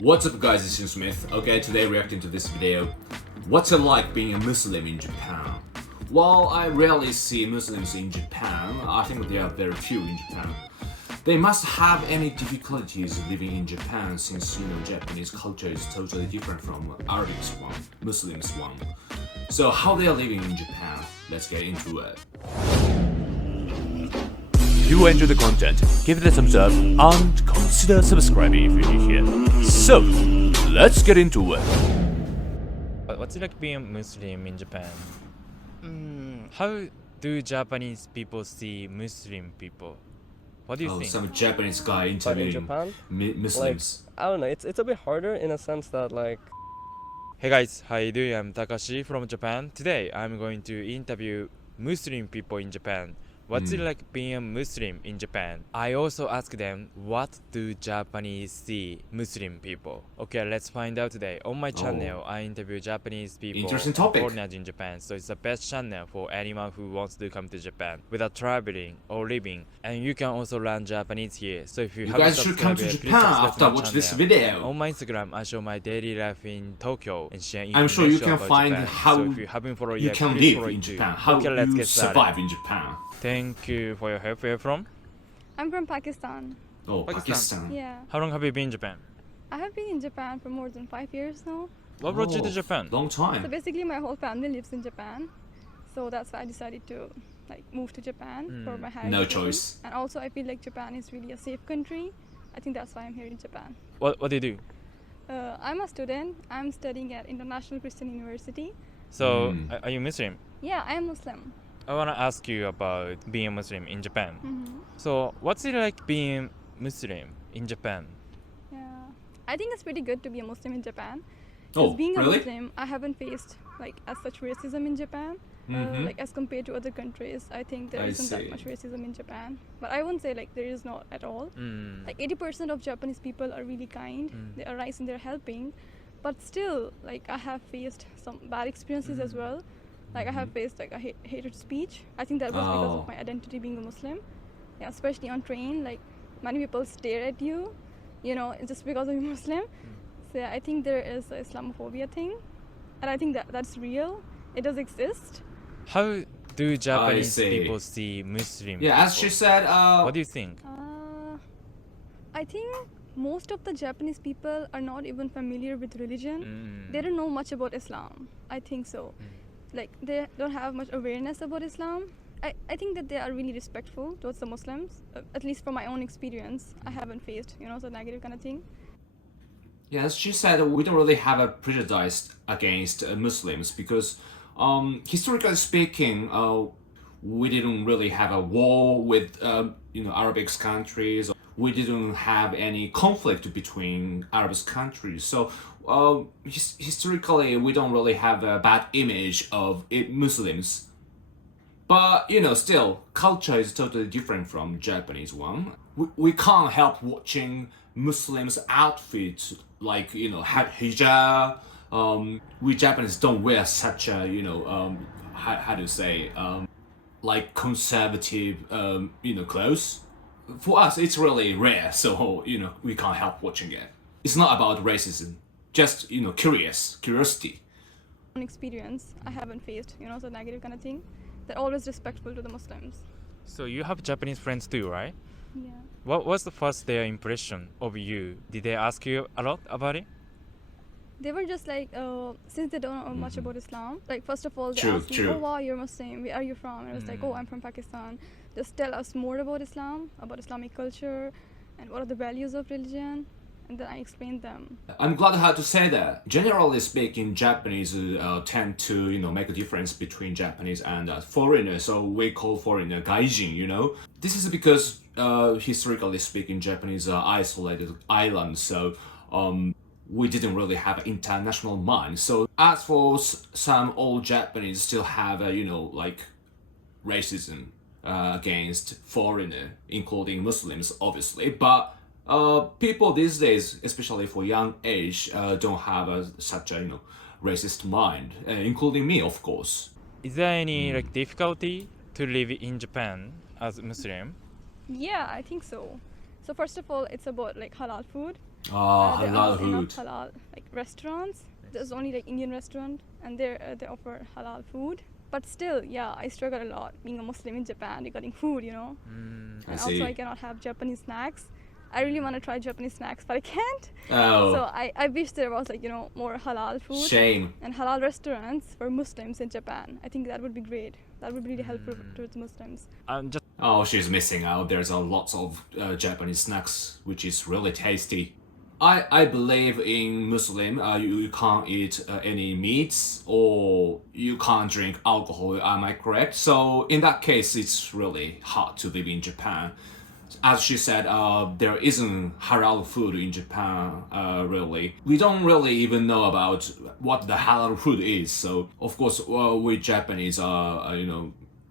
What's up guys, it's Shin Smith. Okay, today reacting to this video. What's it like being a Muslim in Japan? While I rarely see Muslims in Japan, I think there are very few in Japan. They must have any difficulties living in Japan since, Japanese culture is totally different from Arabic one, Muslims one. So how they are living in Japan? Let's get into it. If you enjoy the content, give it a thumbs up and consider subscribing if you're new here. So, let's get into it. What's it like being a Muslim in Japan? How do Japanese people see Muslim people? What do you think? Some Japanese guy But in interviewing Japan, Muslims. I don't know. It's a bit harder in a sense that Hey guys, how you doing? I'm Takashi from Japan. Today I'm going to interview Muslim people in Japan. What's it like being a Muslim in Japan? I also asked them, what do Japanese see Muslim people? Okay, let's find out today. On my channel, I interview Japanese people Interesting and topic. foreigners in Japan. So it's the best channel for anyone who wants to come to Japan without traveling or living. And you can also learn Japanese here. So if you haven't guys should come to subscribed yet, please Japan subscribe after to my watch this channel. video. On my Instagram, I show my daily life in Tokyo and share I'm sure you information can about find Japan. how so if you haven't followed you yet, can please live follow in it too. Japan, how Okay, let's you get started. survive in Japan. Thank you for your help. Where are you from? I'm from Pakistan. Oh, Pakistan. Pakistan. Yeah. How long have you been in Japan? I have been in Japan for more than 5 years now. What brought you to Oh, Japan? Long So time. basically my whole family lives in Japan. So that's why I decided to move to Japan for my higher No education. choice. And also I feel like Japan is really a safe country. I think that's why I'm here in Japan. What do you do? I'm a student. I'm studying at International Christian University. So, are you Muslim? Yeah, I am Muslim. I want to ask you about being a Muslim in Japan. So, what's it like being Muslim in Japan? Yeah. I think it's pretty good to be a Muslim in Japan. Oh, Because being a really? Muslim, I haven't faced as such racism in Japan. As compared to other countries, I think there I isn't see. that much racism in Japan. But I won't say there is not at all. 80% of Japanese people are really kind. They are nice and they're helping. But still, I have faced some bad experiences as well. I have faced hated speech. I think that was because Oh. of my identity being a Muslim. Yeah, especially on train, many people stare at you, just because of you're Muslim. So yeah, I think there is a Islamophobia thing, and I think that's real. It does exist. How do Japanese see. people see Muslim Yeah, as she people? said, What do you think? I think most of the Japanese people are not even familiar with religion. They don't know much about Islam. I think so. They don't have much awareness about Islam. I think that they are really respectful towards the Muslims. At least from my own experience, I haven't faced, the negative kind of thing. yeah, as she said, we don't really have a prejudice against Muslims because, historically speaking, we didn't really have a war with, Arabic countries. We didn't have any conflict between Arab countries. So, historically, we don't really have a bad image of Muslims. But, still, culture is totally different from Japanese one. We can't help watching Muslims' outfits had hijab. We Japanese don't wear such a, how to say, conservative, clothes. For us, it's really rare, so, we can't help watching it. It's not about racism, just, curiosity. Own experience, I haven't faced, the negative kind of thing. They're always respectful to the Muslims. So, you have Japanese friends too, right? Yeah. What was the first their impression of you? Did they ask you a lot about it? They were just since they don't know much about Islam, first of all, they True, asked me, true. oh wow, you're Muslim, where are you from? And I was like, oh, I'm from Pakistan. Just tell us more about Islam, about Islamic culture, and what are the values of religion. And then I explained them. I'm glad how to say that. Generally speaking, Japanese tend to make a difference between Japanese and foreigners. So we call foreigner gaijin. This is because historically speaking, Japanese are isolated islands. So we didn't really have an international mind. So as for some old Japanese, still have racism against foreigner, including Muslims, obviously, but. People these days, especially for young age, don't have such a racist mind, including me, of course. Is there any difficulty to live in Japan as a Muslim? Yeah, I think so. So first of all, it's about halal food. Oh, There halal aren't enough food. halal like restaurants. There's only like Indian restaurant, and they offer halal food. But still, yeah, I struggle a lot being a Muslim in Japan regarding food, you know. I And see. also, I cannot have Japanese snacks. I really want to try Japanese snacks, but I can't. Oh, So I wish there was like more halal food shame. and halal restaurants for Muslims in Japan. I think that would be great. That would be really helpful towards Muslims. I'm just Oh, she's missing out. There's a lots of Japanese snacks, which is really tasty. I believe in Muslim, you can't eat any meats or you can't drink alcohol. Am I correct? So in that case, it's really hard to live in Japan. As she said, there isn't halal food in Japan, really. We don't really even know about what the halal food is. So, of course, we Japanese are,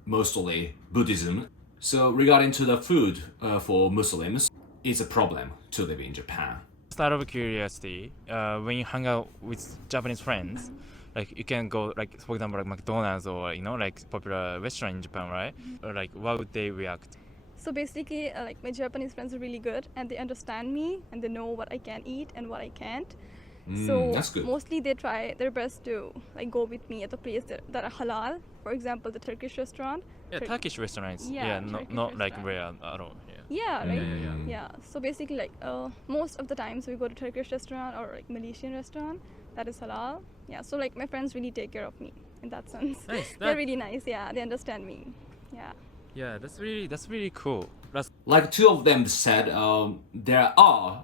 mostly Buddhism. So, regarding to the food for Muslims, it's a problem to live in Japan. out of curiosity, when you hang out with Japanese friends, like you can go like for example like McDonald's or like popular restaurant in Japan, right? Or like what would they react? So basically, like my Japanese friends are really good and they understand me and they know what I can eat and what I can't. So That's good. mostly they try their best to like go with me at the place that are halal. For example, the Turkish restaurant. Yeah, Turkish restaurants. Yeah, not Turkish not like restaurant. rare at all. Yeah. Yeah, right. yeah. So basically, like most of the times we go to Turkish restaurant or like Malaysian restaurant that is halal. Yeah. So like my friends really take care of me in that sense. Nice. They're really nice. Yeah, they understand me. Yeah. Yeah, that's really cool. That's Like two of them said, there are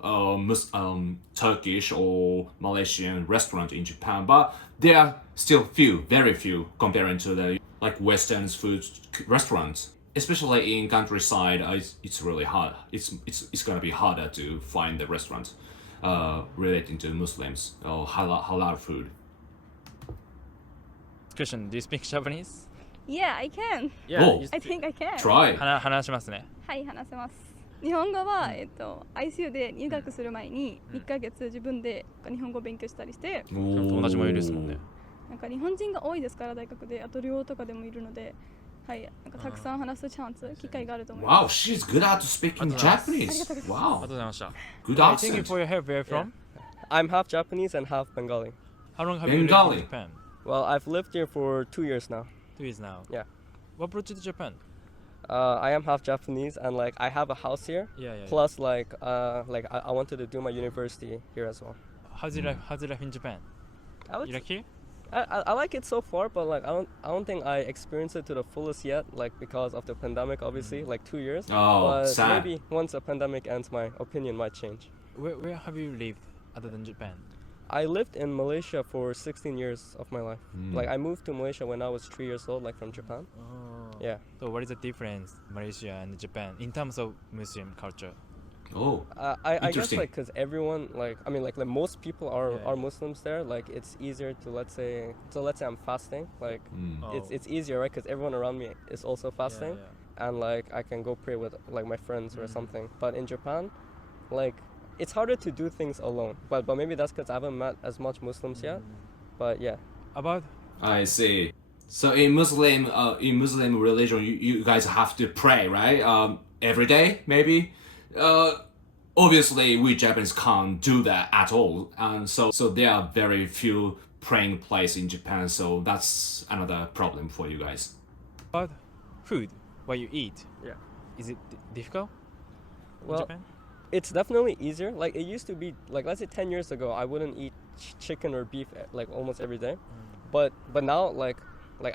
Turkish or Malaysian restaurant in Japan, but there are still very few comparing to the like Western food restaurants. Especially in countryside, it's really hard. It's gonna be harder to find the restaurants relating to Muslims or halal food. question. Do you speak Japanese? Yeah, I can. Yeah. Oh. you I speak- think I can. Try. 話しますね。はい、話せます。日本語は、ICU で入学する前に1ヶ月自分で日本語を勉強したりして、友達もいるですもんね。なんか日本人が多いですから大学で、あと寮とかでもいるので、はい、なんかたくさん話すチャンス、機会があると思いま Wow, she's good at speaking Japanese. ありがとう Wow, ございました。 good Hey, thank you accent. for your help. Where are you from? I'm half Japanese and half Bengali. How long have you lived Bengali. in Japan? Well, I've lived here for 2 years now. 2 years now. Yeah. What brought you to Japan? I am half Japanese and like I have a house here. Yeah. Plus like I wanted to do my university here as well. How's your life in Japan? I, would You like here? I like it so far, but like I don't think I experienced it to the fullest yet, like because of the pandemic, obviously, like 2 years. Oh, but sad. maybe once the pandemic ends, my opinion might change. Where have you lived other than Japan? I lived in Malaysia for 16 years of my life. Mm. Like I moved to Malaysia when I was 3 years old, like from Japan. Oh. Yeah. So what is the difference Malaysia and Japan in terms of Muslim culture? Oh, I guess Interesting. like because everyone like I mean like most people are Yeah. Muslims there. Like it's easier to let's say I'm fasting. Like Oh. it's easier, right? Because everyone around me is also fasting, and like I can go pray with like my friends or something. But in Japan, like it's harder to do things alone. But maybe that's because I haven't met as much Muslims yet. But yeah. About I see. So in Muslim religion, you guys have to pray, right? Every day, maybe. Obviously, we Japanese can't do that at all, and so there are very few praying places in Japan. So that's another problem for you guys. food, what you eat. Yeah. Is it difficult in Well, Japan? it's definitely easier. Like it used to be like let's say 10 years ago, I wouldn't eat chicken or beef like almost every day. But now like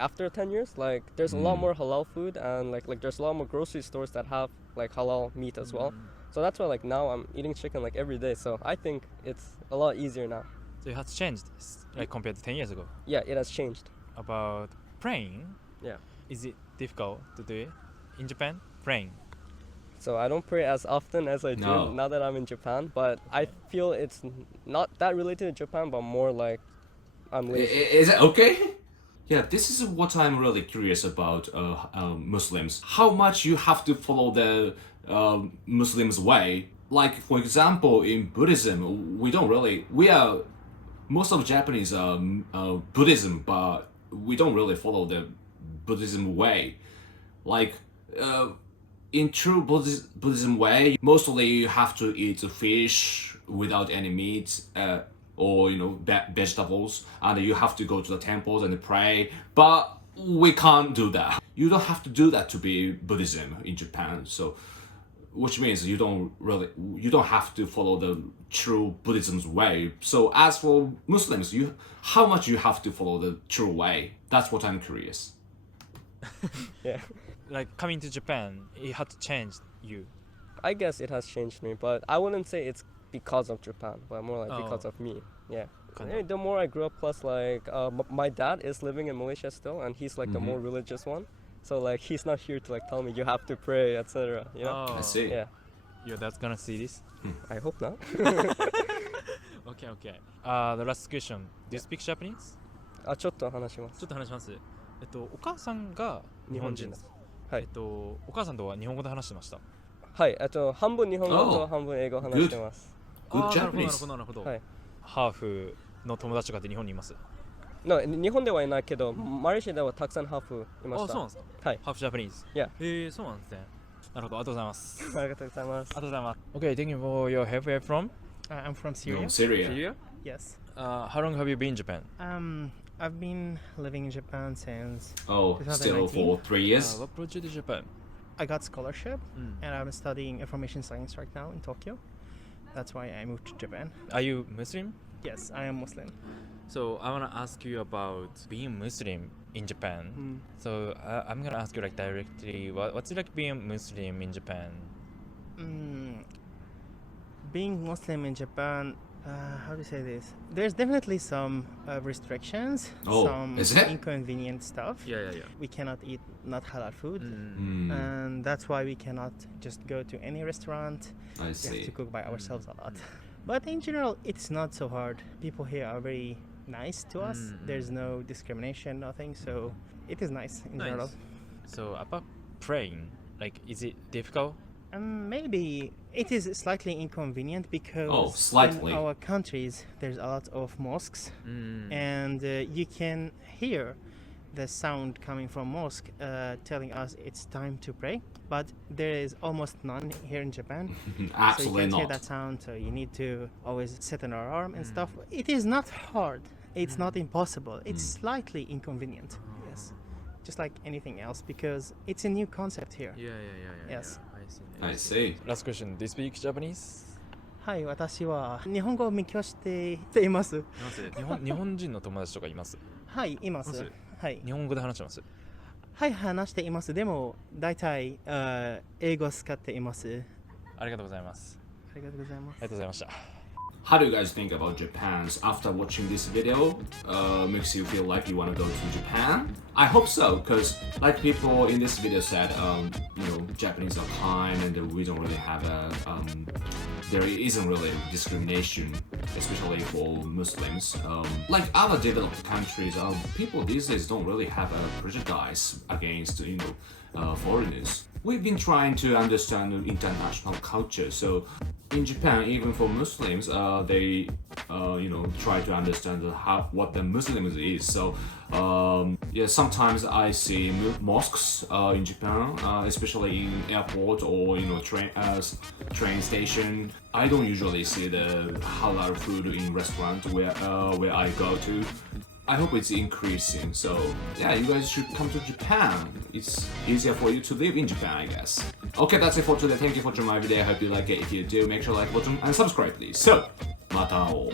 after 10 years, like there's a lot more halal food and like there's a lot more grocery stores that have like halal meat as well. So that's why like now I'm eating chicken like every day. So I think it's a lot easier now. So it has changed like compared to 10 years ago. Yeah, it has changed. About praying, Yeah. is it difficult to do it in Japan? Praying. So I don't pray as often as I do No. now that I'm in Japan, but I feel it's not that related to Japan, but more like I'm lazy. Is it okay? Yeah, this is what I'm really curious about Muslims. How much you have to follow the Muslims' way? Like, for example, in Buddhism, most of Japanese are Buddhism, but we don't really follow the Buddhism way. Like, in true Buddhism way, mostly you have to eat fish without any meat, or vegetables, and you have to go to the temples and pray. But we can't do that. You don't have to do that to be Buddhism in Japan. So, which means you don't have to follow the true Buddhism's way. So as for Muslims, how much you have to follow the true way? That's what I'm curious. Yeah. Like coming to Japan, it had to change you. I guess it has changed me, but I wouldn't say it's because of Japan, but more like because of me. Yeah. Kinda. The more I grew up, plus like my dad is living in Malaysia still, and he's like the more religious one. So like he's not here to like tell me you have to pray, etc. You know? Oh. I see. Yeah. Your dad's gonna see this? I hope not. Okay, okay. The last question. Do you speak Japanese? あ、ちょっと話します。ちょっと話します。お母さんが日本人です。はい。お母さんとは日本語で話してました。はい。半分日本語と Oh. 半分英語話してます。Good なるほど、なる Japanese. ほど、なるほど。はい。ハーフの友達とかって日本にいます。日本ではいないけど、マレーシアではたくさんハーフいまあ、した。そうなんですか。はい。ハーフジャパニーズ。 Yeah. そうなんですね。なるほど、ありがとうございます。ありがとうございます。ありがとうございます。Okay, thank you for your help. Where are you from? I'm from Syria. Syria. Syria? Yes. How long have you been in Japan? I've been living in Japan since Oh, still 2019. for 3 years. What brought you to Japan? I got scholarship, Mm. and I'm studying information science right now in Tokyo. That's why I moved to Japan. Are you Muslim? Yes, I am Muslim. So I want to ask you about being Muslim in Japan. So I'm gonna ask you like directly, what's it like being Muslim in Japan? Being Muslim in Japan, how to say this? There's definitely some restrictions, Oh, some is it? inconvenient stuff. Yeah. We cannot eat not halal food, Mm, and that's why we cannot just go to any restaurant. I We have see. to cook by ourselves a lot. But in general, it's not so hard. People here are very nice to us. There's no discrimination, nothing. So it is nice in general. Nice. So about praying, like is it difficult? Maybe it is slightly inconvenient because Oh, slightly. in our countries there's a lot of mosques, and you can hear the sound coming from mosque telling us it's time to pray. But there is almost none here in Japan. So you Absolutely can't hear not. that sound, so you need to always set an alarm and stuff. It is not hard. It's not impossible. It's slightly inconvenient. Yes, just like anything else because it's a new concept here. Yeah. Yes. I see. Last question. Do you speak Japanese? はい、私は日本語を勉強しています。日本人の友達とかいます。はい、いますいます。はい、日本語で話してます。はい、話しています。でも大体英語を使っています。ありがとうございます。ありがとうございます。ありがとうございました。How do you guys think about Japan after watching this video? Makes you feel like you want to go to Japan? I hope so, because like people in this video said, Japanese are kind and we don't really have there isn't really discrimination, especially for Muslims. Like other developed countries, people these days don't really have a prejudice against foreigners. We've been trying to understand the international culture, so in Japan, even for Muslims, they try to understand what the Muslims is. So sometimes I see mosques in Japan, especially in airport or train station. I don't usually see the halal food in restaurant where I go to. I hope it's increasing. So yeah, you guys should come to Japan. It's easier for you to live in Japan, I guess. Okay, that's it for today. Thank you for watching my video. I hope you like it. If you do, make sure to like button and subscribe, please. So, また会おう。